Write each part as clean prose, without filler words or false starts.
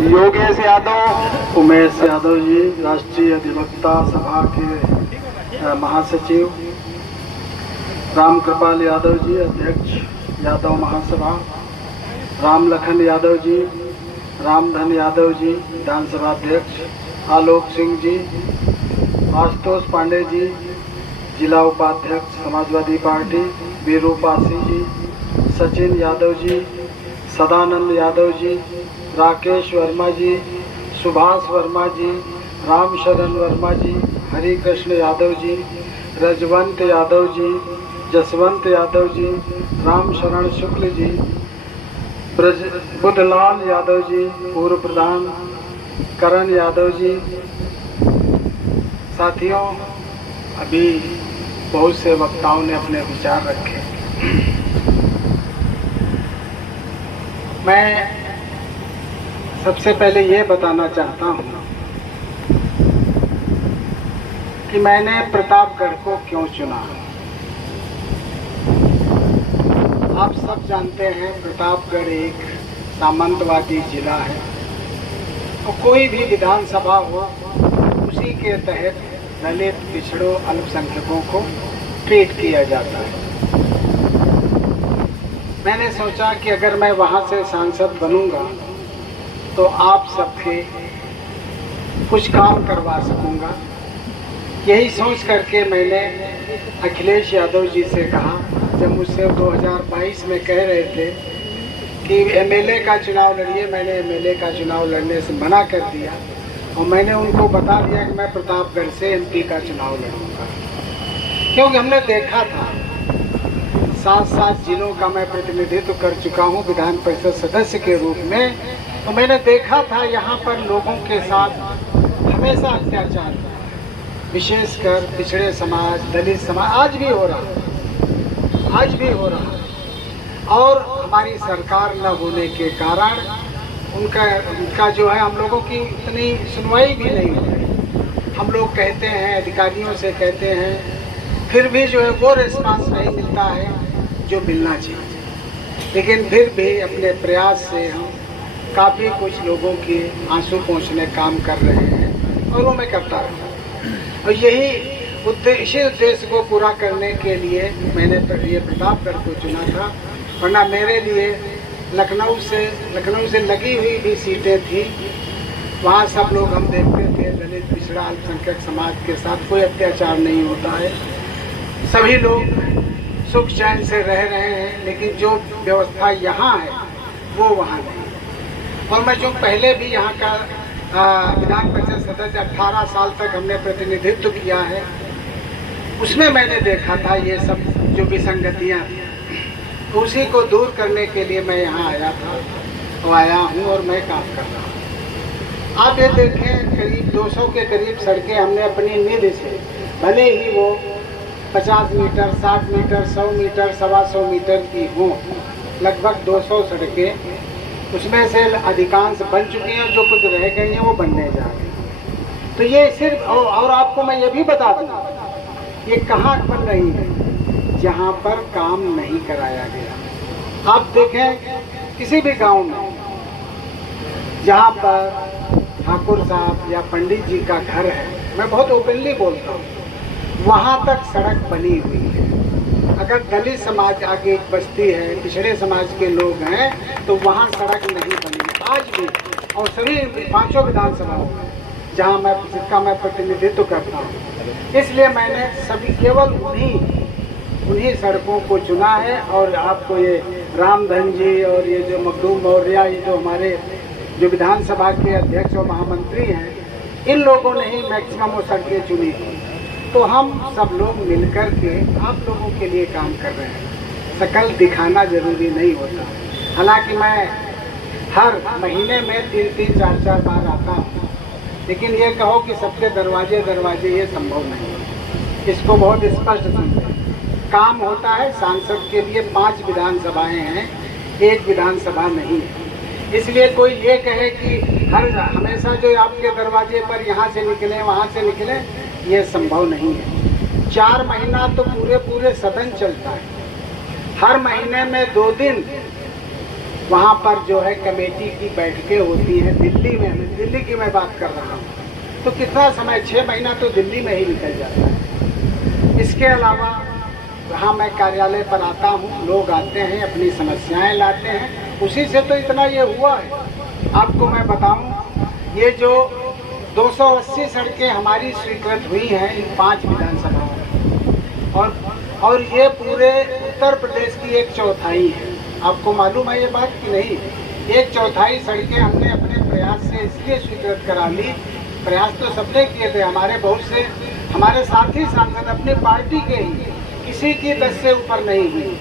योगेश यादव, उमेश यादव जी, राष्ट्रीय अधिवक्ता सभा के महासचिव, राम कृपाल यादव जी, अध्यक्ष यादव महासभा, राम लखन यादव जी, रामधन यादव जी, विधानसभा अध्यक्ष, आलोक सिंह जी, आशुतोष पांडे जी, जिला उपाध्यक्ष समाजवादी पार्टी, वीरू पासी जी, सचिन यादव जी, सदानंद यादव जी, राकेश वर्मा जी, सुभाष वर्मा जी, राम शरण वर्मा जी, हरि कृष्ण यादव जी, रजवंत यादव जी, जसवंत यादव जी, राम शरण शुक्ल जी, बुद्धलाल यादव जी, पूर्व प्रधान करण यादव जी। साथियों, अभी बहुत से वक्ताओं ने अपने विचार रखे। मैं सबसे पहले ये बताना चाहता हूँ कि मैंने प्रतापगढ़ को क्यों चुना। आप सब जानते हैं प्रतापगढ़ एक सामंतवादी जिला है और कोई भी विधानसभा हो उसी के तहत दलित, पिछड़ों, अल्पसंख्यकों को ट्रीट किया जाता है। मैंने सोचा कि अगर मैं वहाँ से सांसद बनूंगा तो आप सबके कुछ काम करवा सकूंगा। यही सोच करके मैंने अखिलेश यादव जी से कहा, जब मुझसे 2022 में कह रहे थे कि एमएलए का चुनाव लड़िए, मैंने एमएलए का चुनाव लड़ने से मना कर दिया और मैंने उनको बता दिया कि मैं प्रतापगढ़ से एमपी का चुनाव लड़ूंगा, क्योंकि हमने देखा था 7 जिलों का मैं प्रतिनिधित्व कर चुका हूं विधान परिषद सदस्य के रूप में। तो मैंने देखा था यहाँ पर लोगों के साथ हमेशा अत्याचार, विशेषकर पिछड़े समाज, दलित समाज, आज भी हो रहा है। और हमारी सरकार न होने के कारण उनका जो है हम लोगों की इतनी सुनवाई भी नहीं हो रही। हम लोग कहते हैं, अधिकारियों से कहते हैं, फिर भी जो है वो रिस्पांस नहीं मिलता है जो मिलना चाहिए। लेकिन फिर भी अपने प्रयास से हम काफ़ी कुछ लोगों की आंसू पोंछने काम कर रहे हैं और वो मैं करता रहूँगा। और इसी उद्देश्य को पूरा करने के लिए मैंने ये प्रतापगढ़ को चुना था। वरना मेरे लिए लखनऊ से लगी हुई भी सीटें थी, वहाँ सब लोग हम देखते थे दलित, पिछड़ा, अल्पसंख्यक समाज के साथ कोई अत्याचार नहीं होता है, सभी लोग सुख चैन से रह रहे हैं। लेकिन जो व्यवस्था यहाँ है वो वहाँ नहीं। और मैं जो पहले भी यहाँ का विधान परिषद सदस्य 18 साल तक हमने प्रतिनिधित्व किया है, उसमें मैंने देखा था ये सब जो विसंगतियाँ थी, उसी को दूर करने के लिए मैं यहाँ आया हूँ और मैं काम कर रहा हूँ। आप ये देखें, करीब 200 के करीब सड़कें हमने अपनी निधि से, भले ही वो 50 मीटर, 60 मीटर, 100 मीटर, 125 मीटर की हों, लगभग 200 सड़कें, उसमें से अधिकांश बन चुकी हैं, जो कुछ रह गई हैं वो बनने जा रही हैं। तो ये सिर्फ और आपको मैं ये भी बता दूँ, ये कहाँ बन रही है, जहाँ पर काम नहीं कराया गया। आप देखें किसी भी गांव में जहाँ पर ठाकुर साहब या पंडित जी का घर है, मैं बहुत ओपनली बोलता हूँ, वहाँ तक सड़क बनी हुई है। अगर दलित समाज आगे एक बस्ती है, पिछड़े समाज के लोग हैं, तो वहाँ सड़क नहीं बनी आज भी। और सभी 5 विधानसभाओं में जिसका मैं प्रतिनिधित्व करता हूँ, इसलिए मैंने सभी केवल उन्हीं सड़कों को चुना है। और आपको ये रामधन जी और ये जो मखदूम मौर्य, ये जो हमारे जो विधानसभा के अध्यक्ष और महामंत्री हैं, इन लोगों ने ही मैक्सिमम वो सड़कें चुनी थी। तो हम सब लोग मिलकर के आप लोगों के लिए काम कर रहे हैं। शकल दिखाना जरूरी नहीं होता। हालांकि मैं हर महीने में 3-3, 4-4 बार आता हूँ, लेकिन ये कहो कि सबके दरवाजे ये संभव नहीं है। इसको बहुत स्पष्ट समझें। काम होता है, सांसद के लिए 5 विधानसभाएं हैं, 1 विधानसभा नहीं है। इसलिए कोई ये कहे कि हमेशा जो आपके दरवाजे पर यहाँ से निकले वहाँ से निकले, ये संभव नहीं है। 4 महीना तो पूरे सदन चलता है। हर महीने में 2 दिन वहाँ पर जो है कमेटी की बैठकें होती हैं दिल्ली में, दिल्ली की मैं बात कर रहा हूँ। तो कितना समय, 6 महीना तो दिल्ली में ही निकल जाता है। इसके अलावा वहाँ मैं कार्यालय पर आता हूँ, लोग आते हैं, अपनी समस्याएं लाते हैं, उसी से तो इतना ये हुआ है। आपको मैं बताऊँ, ये जो 280 सड़कें हमारी स्वीकृत हुई हैं इन 5 विधानसभाओं में, और ये पूरे उत्तर प्रदेश की 1/4 है। आपको मालूम है ये बात कि नहीं? 1/4 सड़कें हमने अपने प्रयास से इसलिए स्वीकृत करा ली। प्रयास तो सबने किए थे, हमारे बहुत से हमारे साथी सांसद अपनी पार्टी के ही, किसी की 10 से ऊपर नहीं हुई,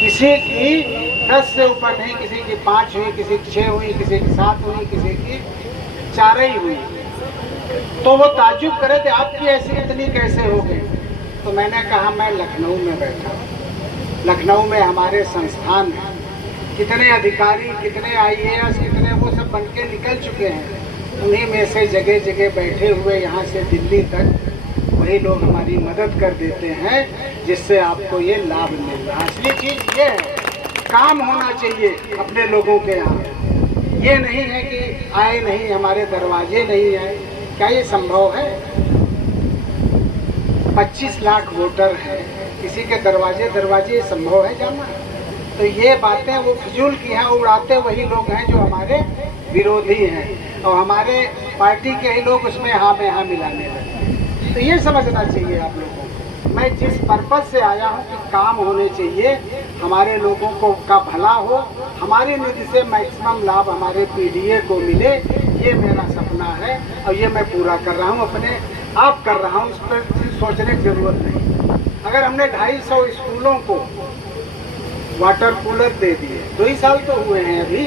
किसी की 10 से ऊपर नहीं, किसी की 5 हुई, किसी की 6 हुई, किसी की 7 हुई, किसी की 4 ही हुई। तो वो ताज्जुब करे थे, आपकी ऐसी इतनी कैसे हो गई? तो मैंने कहा मैं लखनऊ में बैठा हूँ, लखनऊ में हमारे संस्थान हैं, कितने अधिकारी, कितने IAS, कितने वो सब बन के निकल चुके हैं। उन्हीं में से जगह जगह बैठे हुए यहाँ से दिल्ली तक वही लोग हमारी मदद कर देते हैं, जिससे आपको ये लाभ मिल रहा है। असली चीज़ ये है, काम होना चाहिए अपने लोगों के यहाँ। ये नहीं है कि आए नहीं, हमारे दरवाजे नहीं आए। क्या ये संभव है? 25 लाख वोटर हैं, किसी के दरवाजे दरवाजे संभव है जाना? तो ये बातें वो फिजूल की हैं, उड़ाते वही लोग हैं जो हमारे विरोधी हैं, और हमारे पार्टी के ही लोग उसमें हाँ में हाँ मिलाने लगे। तो ये समझना चाहिए आप लोगों को। मैं जिस पर्पज से आया हूँ कि काम होने चाहिए, हमारे लोगों को का भला हो, हमारी निधि से मैक्सिमम लाभ हमारे PDA को मिले, ये मेरा सपना है और ये मैं पूरा कर रहा हूँ, अपने आप कर रहा हूँ। उस पर सोचने की जरूरत नहीं। अगर हमने 250 स्कूलों को वाटर कूलर दे दिए, 2 ही साल तो हुए हैं अभी,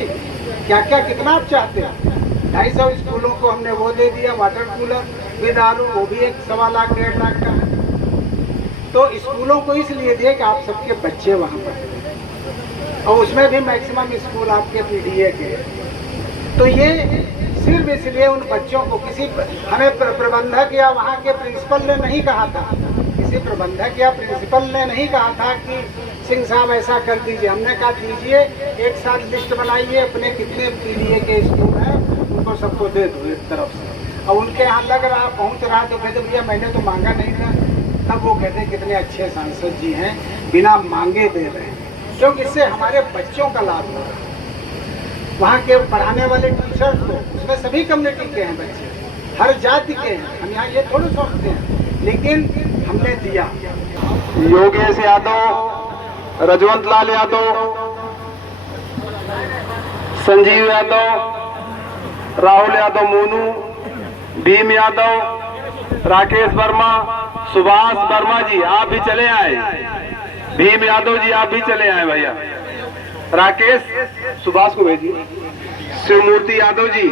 क्या क्या कितना आप चाहते हैं? 250 स्कूलों को हमने वो दे दिया वाटर कूलर विद RO, वो भी 1.25 लाख 1.5 लाख का है। तो स्कूलों को इसलिए दिए कि आप सबके बच्चे वहाँ पर, और उसमें भी मैक्सिमम स्कूल आपके PDA के। तो ये सिर्फ इसलिए उन बच्चों को, किसी हमें प्रबंधक या वहाँ के प्रिंसिपल ने नहीं कहा था, किसी प्रबंधक या प्रिंसिपल ने नहीं कहा था कि सिंह साहब ऐसा कर दीजिए। हमने कहा दीजिए, एक साथ लिस्ट बनाइए अपने कितने PDA के स्कूल हैं, उनको सबको दे दो एक तरफ से। और उनके यहाँ लग रहा, पहुँच रहा, तो कहते भैया मैंने तो मांगा नहीं था। तब वो कहते कितने अच्छे सांसद जी हैं, बिना मांगे दे रहे हैं, क्योंकि इससे हमारे बच्चों का लाभ हो रहा है। वहाँ के पढ़ाने वाले टीचर्स को, उसमें सभी कम्युनिटी के हैं बच्चे, हर जाति के हैं। हम यहाँ ये थोड़ी सोचते हैं, लेकिन हमने दिया। योगेश यादव, रजवंत लाल यादव, संजीव यादव, राहुल यादव मोनू, भीम यादव, राकेश वर्मा, सुभाष वर्मा जी आप भी चले आए, भीम यादव जी आप भी चले आए भैया, राकेश सुभाष को भेजिए, शिवमूर्ति यादव जी,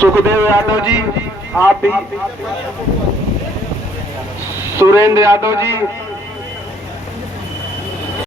सुखदेव यादव जी आप भी, सुरेंद्र यादव जी,